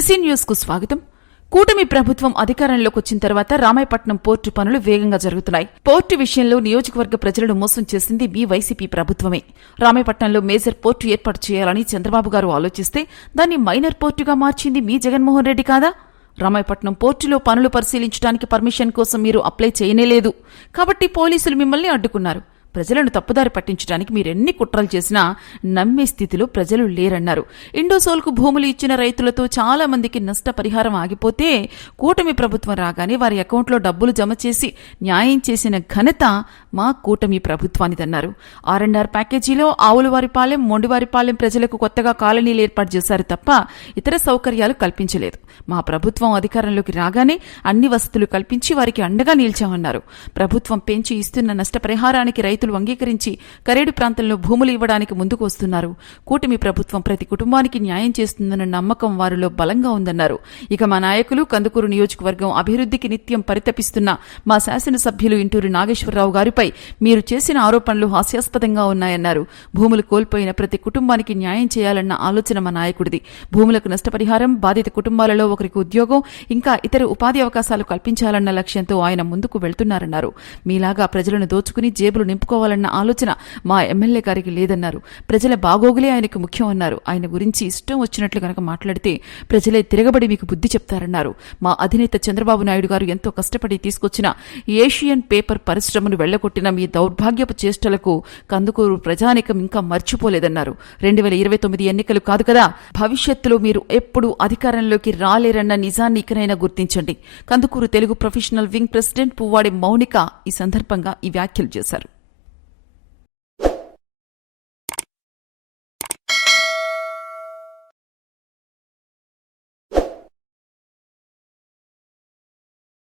తులసి news కు స్వాగతం. కూటమి ప్రభుత్వం అధికారంలోకి వచ్చిన తర్వాత రామాయపట్నం పోర్టు పనులు వేగంగా జరుగుతున్నాయి. పోర్టు విషయంలో నియోజకవర్గ ప్రజలను మోసం చేసింది మీ వైసీపీ ప్రభుత్వమే. రామాయపట్నంలో మేజర్ పోర్టు ఏర్పాటు చేయాలని చంద్రబాబు గారు ఆలోచిస్తే దాన్ని మైనర్ పోర్టుగా మార్చింది మీ జగన్మోహన్ రెడ్డి కాదా? రామాయపట్నం పోర్టులో పనులు పరిశీలించడానికి పర్మిషన్ కోసం మీరు అప్లై చేయనేలేదు కాబట్టి పోలీసులు మిమ్మల్ని అడ్డుకున్నారు. ప్రజలను తప్పుదారి పట్టించడానికి మీరెన్ని కుట్రలు చేసినా నమ్మే స్థితిలో ప్రజలు లేరన్నారు. ఇండోసోల్కు భూములు ఇచ్చిన రైతులతో చాలా మందికి నష్టపరిహారం ఆగిపోతే కూటమి ప్రభుత్వం రాగానే వారి అకౌంట్లో డబ్బులు జమ చేసి న్యాయం చేసిన ఘనత మా కూటమి ప్రభుత్వానిదన్నారు. ఆర్ఎండ్ఆర్ ప్యాకేజీలో ఆవులవారిపాలెం, మొండివారిపాలెం ప్రజలకు కొత్తగా కాలనీలు ఏర్పాటు చేశారు తప్ప ఇతర సౌకర్యాలు కల్పించలేదు. మా ప్రభుత్వం అధికారంలోకి రాగానే అన్ని వసతులు కల్పించి వారికి అండగా నిలిచామన్నారు. ప్రభుత్వం పెంచి ఇస్తున్న నష్టపరిహారానికి రైతులు అంగీకరించి కరేడు ప్రాంతంలో భూములు ఇవ్వడానికి ముందుకు వస్తున్నారు. కూటమి ప్రభుత్వం ప్రతి కుటుంబానికి న్యాయం చేస్తుందన్న నమ్మకం వారిలో బలంగా ఉందన్నారు. ఇక మా నాయకులు కందుకూరు నియోజకవర్గం అభివృద్ధికి నిత్యం పరితపిస్తున్న మా శాసనసభ్యులు ఇంటూరి నాగేశ్వరరావు గారిపై మీరు చేసిన ఆరోపణలు హాస్యాస్పదంగా ఉన్నాయన్నారు. భూములు కోల్పోయిన ప్రతి కుటుంబానికి న్యాయం చేయాలన్న ఆలోచన మా నాయకుడిది. భూములకు నష్టపరిహారం, బాధిత కుటుంబాలలో ఒకరికి ఉద్యోగం, ఇంకా ఇతర ఉపాధి అవకాశాలు కల్పించాలన్న లక్ష్యంతో ఆయన ముందుకు వెళ్తున్నారన్నారు. మీలాగా ప్రజలను దోచుకుని జేబులు నింపుకోవాలన్న ఆలోచన మా ఎమ్మెల్యే గారికి లేదన్నారు. ప్రజల బాగోగులే ఆయనకు ముఖ్యం అన్నారు. ఆయన గురించి ఇష్టం వచ్చినట్లు గనక మాట్లాడితే ప్రజలే తిరగబడి మీకు బుద్ధి చెప్తారన్నారు. మా అధినేత చంద్రబాబు నాయుడు గారు ఎంతో కష్టపడి తీసుకొచ్చిన ఏషియన్ పేపర్ పరిశ్రమను వెళ్లగొట్టిన మీ దౌర్భాగ్యపు చేష్టలకు కందుకూరు ప్రజానికం ఇంకా మర్చిపోలేదన్నారు. 2029 ఎన్నికలు కాదు కదా, భవిష్యత్తులో మీరు ఎప్పుడూ అధికారంలోకి రాలేరన్న నిజాన్ని ఇకనైనా గుర్తించండి. Kandukur Telugu professional wing president Puvvadi Mounika ఈ సందర్భంగా ఈ వ్యాఖ్యలు చేశారు.